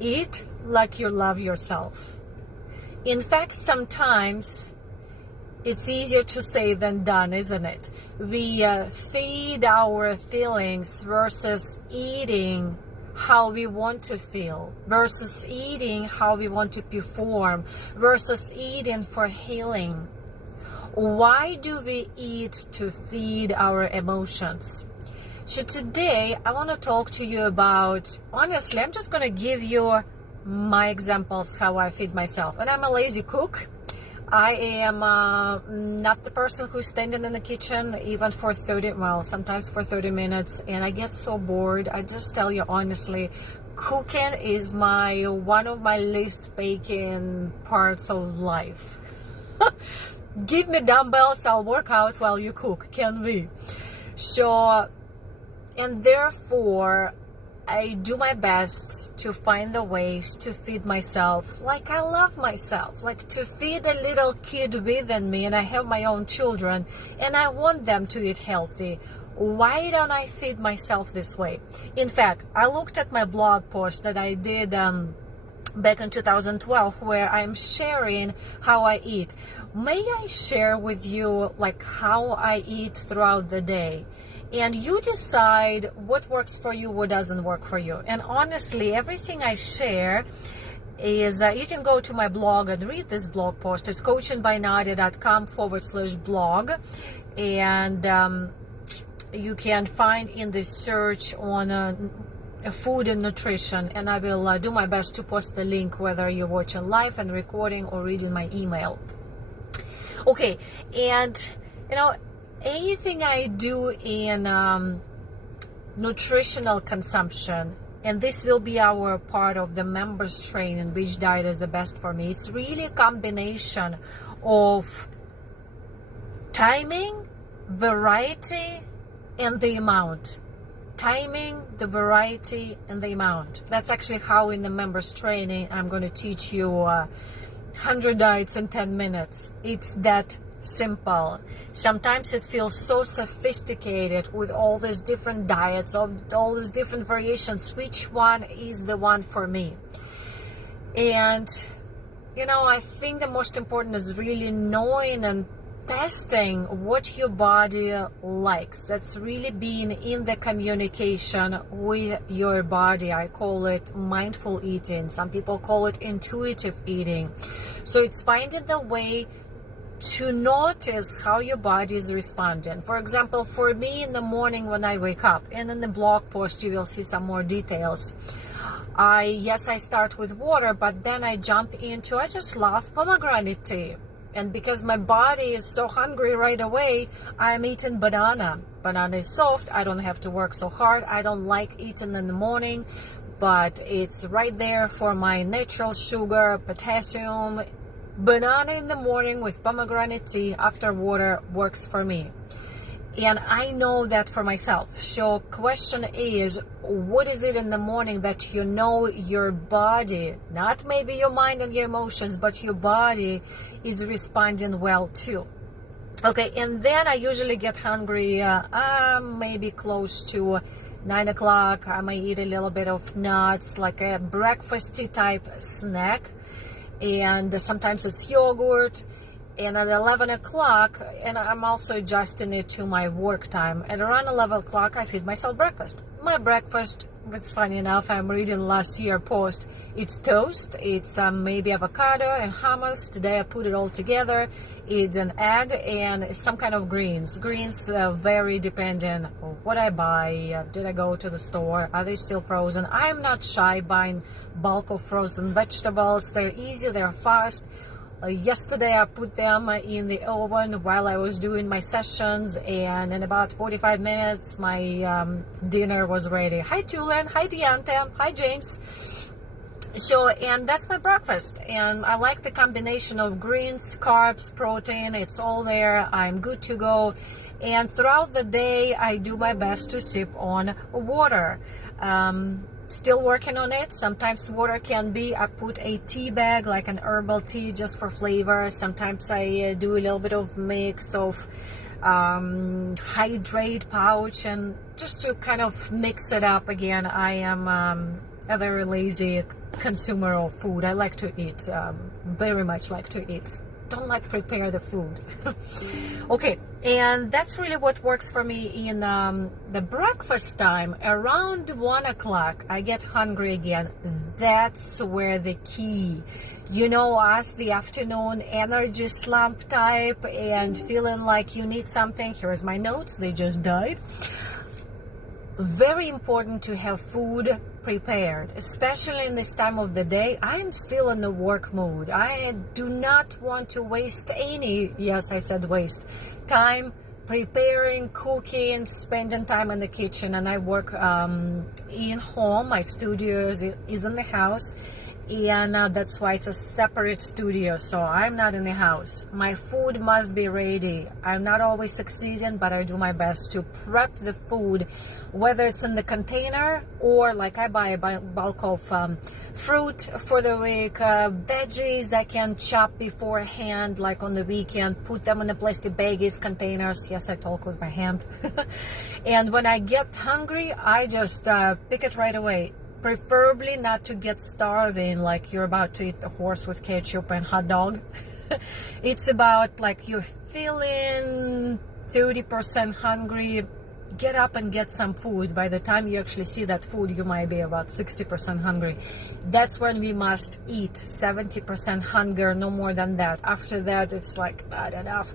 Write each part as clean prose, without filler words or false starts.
Eat like you love yourself. In fact, sometimes it's easier to say than done, isn't it? We feed our feelings versus eating how we want to feel, versus eating how we want to perform, versus eating for healing. Why do we eat to feed our emotions? So today I want to talk to you about, honestly, I'm just going to give you my examples how I feed myself. And I'm a lazy cook. I am not the person who's standing in the kitchen even for sometimes for 30 minutes, and I get so bored. I just tell you honestly, cooking is one of my least baking parts of life. Give me dumbbells, I'll work out while you cook, can we? So, and therefore, I do my best to find the ways to feed myself like I love myself, like to feed a little kid within me, and I have my own children and I want them to eat healthy. Why don't I feed myself this way? In fact, I looked at my blog post that I did back in 2012 where I'm sharing how I eat. May I share with you like how I eat throughout the day? And you decide what works for you, what doesn't work for you. And honestly, everything I share is, you can go to my blog and read this blog post. It's coachingbynadia.com/blog. And you can find in the search on food and nutrition. And I will do my best to post the link whether you're watching live and recording or reading my email. Okay, and anything I do in nutritional consumption, and this will be our part of the members training, which diet is the best for me. It's really a combination of timing, variety, and the amount. Timing, the variety, and the amount. That's actually how in the members training I'm going to teach you 100 diets in 10 minutes. It's that simple. Sometimes it feels so sophisticated with all these different diets, all these different variations. Which one is the one for me? And I think the most important is really knowing and testing what your body likes. That's really being in the communication with your body. I call it mindful eating. Some people call it intuitive eating. So it's finding the way to notice how your body is responding. For example, for me in the morning when I wake up, and in the blog post you will see some more details. I start with water, but then I just love pomegranate tea. And because my body is so hungry right away, I'm eating banana. Banana is soft, I don't have to work so hard. I don't like eating in the morning, but it's right there for my natural sugar, potassium. Banana in the morning with pomegranate tea after water works for me. And I know that for myself. So question is, what is it in the morning that your body, not maybe your mind and your emotions, but your body is responding well to? Okay, and then I usually get hungry maybe close to 9 o'clock. I may eat a little bit of nuts, like a breakfasty type snack. And sometimes it's yogurt. And at 11 o'clock, and I'm also adjusting it to my work time, at around 11 o'clock I feed myself breakfast. My breakfast, it's funny enough, I'm reading last year post, it's toast, it's maybe avocado and hummus. Today I put it all together. It's an egg and some kind of greens. Greens vary depending on what I buy. Did I go to the store? Are they still frozen? I'm not shy buying bulk of frozen vegetables. They're easy, they're fast. Yesterday I put them in the oven while I was doing my sessions, and in about 45 minutes my dinner was ready. Hi Tulin, hi Deante, hi James. So, and that's my breakfast, and I like the combination of greens, carbs, protein. It's all there. I'm good to go. And throughout the day I do my best to sip on water. Still working on it. Sometimes water can be, I put a tea bag, like an herbal tea, just for flavor. Sometimes I do a little bit of mix of hydrate pouch, and just to kind of mix it up again. I am a very lazy consumer of food. I like to eat, very much like to eat. Don't like prepare the food. Okay, and that's really what works for me in the breakfast time. Around 1 o'clock, I get hungry again. That's where the key, you know, us, the afternoon energy slump type and feeling like you need something. Here's my notes, they just died. Very important to have food prepared, especially in this time of the day. I'm still in the work mode. I do not want to waste any, yes, I said waste, time preparing, cooking, spending time in the kitchen. And I work in home. My studio is in the house, and that's why it's a separate studio, so I'm not in the house. My food must be ready. I'm not always succeeding, but I do my best to prep the food, whether it's in the container or like I buy a bulk of fruit for the week, veggies I can chop beforehand, like on the weekend, put them in the plastic baggies, containers. Yes, I talk with my hand. And when I get hungry, I just pick it right away. Preferably not to get starving, like you're about to eat the horse with ketchup and hot dog. It's about like you're feeling 30% hungry. Get up and get some food. By the time you actually see that food, you might be about 60% hungry. That's when we must eat. 70% hunger, no more than that. After that, it's like not enough.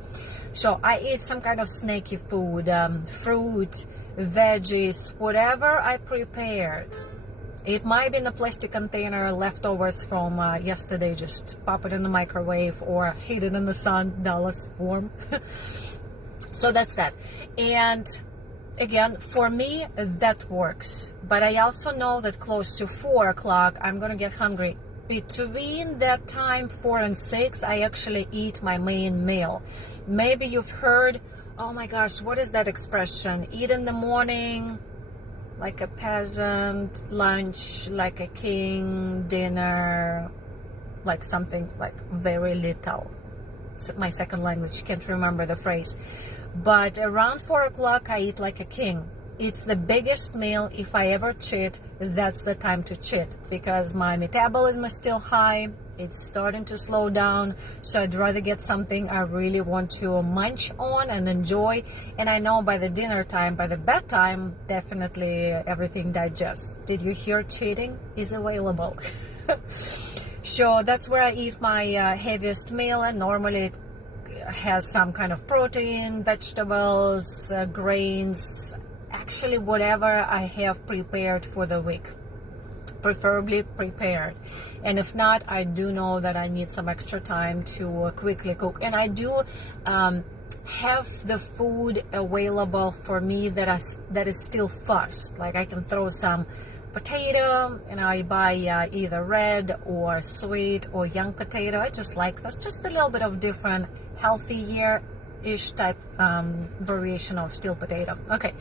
So I eat some kind of snacky food, fruit, veggies, whatever I prepared. It might be in a plastic container, leftovers from yesterday, just pop it in the microwave or heat it in the sun, Dallas warm. So that's that. And again, for me, that works. But I also know that close to 4 o'clock, I'm going to get hungry. Between that time, 4 and 6, I actually eat my main meal. Maybe you've heard, oh my gosh, what is that expression? Eat in the morning like a peasant, lunch like a king, dinner like something like very little. It's my second language, can't remember the phrase. But around 4 o'clock, I eat like a king. It's the biggest meal. If I ever cheat, that's the time to cheat, because my metabolism is still high. It's starting to slow down, so I'd rather get something I really want to munch on and enjoy. And I know by the dinner time, by the bedtime, definitely everything digests. Did you hear cheating is available? So that's where I eat my heaviest meal, and normally it has some kind of protein, vegetables, grains, actually whatever I have prepared for the week. Preferably prepared. And if not, I do know that I need some extra time to quickly cook. And I do have the food available for me that is still fast. Like I can throw some potato, and I buy either red or sweet or young potato. I just like this, just a little bit of different, healthier-ish type variation of steel potato. Okay,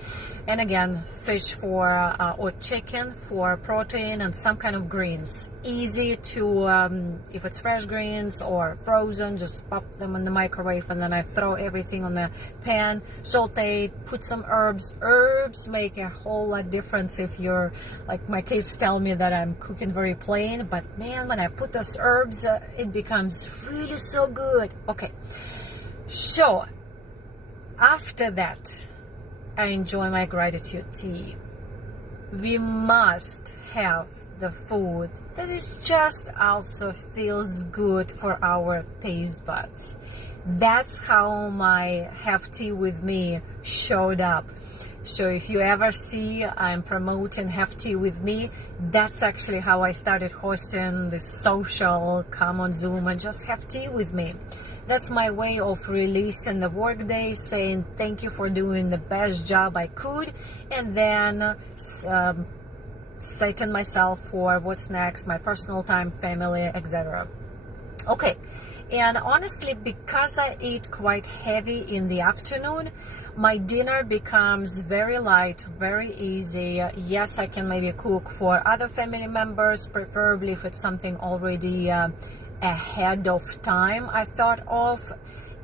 and again, fish for or chicken for protein, and some kind of greens. Easy to, if it's fresh greens or frozen, just pop them in the microwave, and then I throw everything on the pan, saute, put some herbs. Herbs make a whole lot difference. If you're like, my kids tell me that I'm cooking very plain, but man, when I put those herbs, it becomes really so good. Okay, so after that, I enjoy my gratitude tea. We must have the food that is just also feels good for our taste buds. That's how my have tea with me showed up. So if you ever see I'm promoting have tea with me, that's actually how I started hosting this social, come on Zoom and just have tea with me. That's my way of releasing the workday, saying thank you for doing the best job I could, and then setting myself for what's next, my personal time, family, etc. Okay, and honestly, because I eat quite heavy in the afternoon, my dinner becomes very light, very easy. Yes, I can maybe cook for other family members, preferably if it's something already ahead of time I thought of,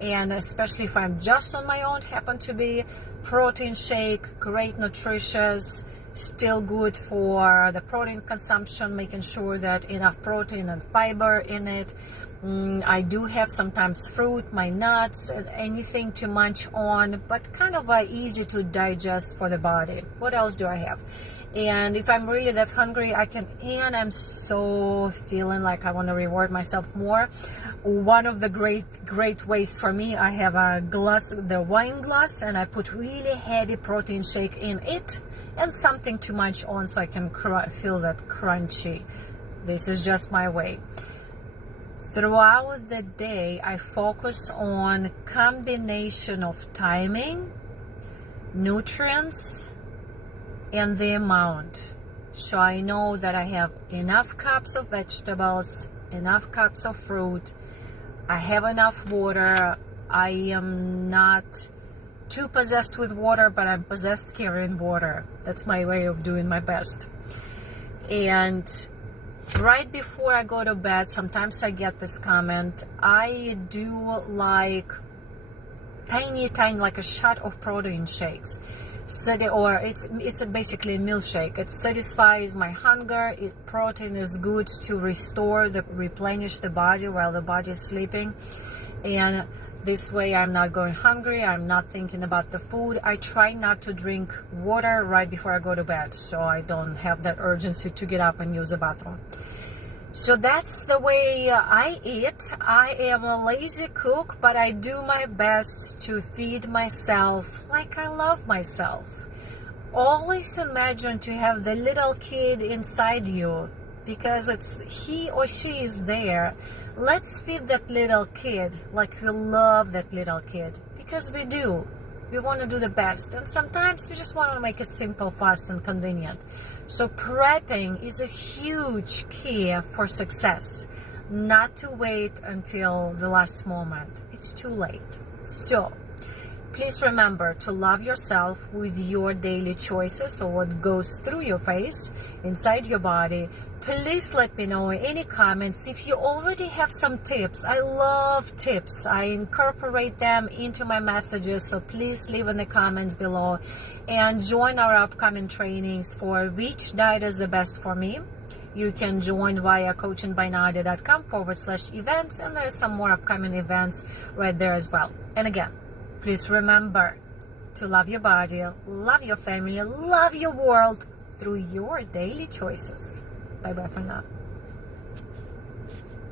and especially if I'm just on my own, happen to be protein shake, great nutritious, still good for the protein consumption, making sure that enough protein and fiber in it. I do have sometimes fruit, my nuts, anything to munch on, but kind of easy to digest for the body. What else do I have? And if I'm really that hungry, and I'm so feeling like I want to reward myself more, one of the great ways for me, I have a glass, the wine glass, and I put really heavy protein shake in it and something to munch on so I can feel that crunchy. This is just my way. Throughout the day, I focus on combination of timing, nutrients, and the amount. So I know that I have enough cups of vegetables, enough cups of fruit, I have enough water. I am not too possessed with water, but I'm possessed carrying water. That's my way of doing my best. And right before I go to bed, sometimes I get this comment. I do like tiny, like a shot of protein shakes. Or it's basically a milkshake. It satisfies my hunger. Protein is good to replenish the body while the body is sleeping. And this way I'm not going hungry. I'm not thinking about the food. I try not to drink water right before I go to bed, so I don't have that urgency to get up and use the bathroom. So that's the way I eat. I am a lazy cook, but I do my best to feed myself like I love myself. Always imagine to have the little kid inside you, because he or she is there. Let's feed that little kid like we love that little kid, because we do. We want to do the best, and sometimes we just want to make it simple, fast, and convenient. So prepping is a huge key for success. Not to wait until the last moment. It's too late. So please remember to love yourself with your daily choices, or what goes through your face, inside your body. Please let me know any comments. If you already have some tips, I love tips. I incorporate them into my messages, so please leave in the comments below and join our upcoming trainings for which diet is the best for me. You can join via coachingbynadia.com/events, and there's some more upcoming events right there as well. And again, please remember to love your body, love your family, love your world through your daily choices. Bye-bye for now.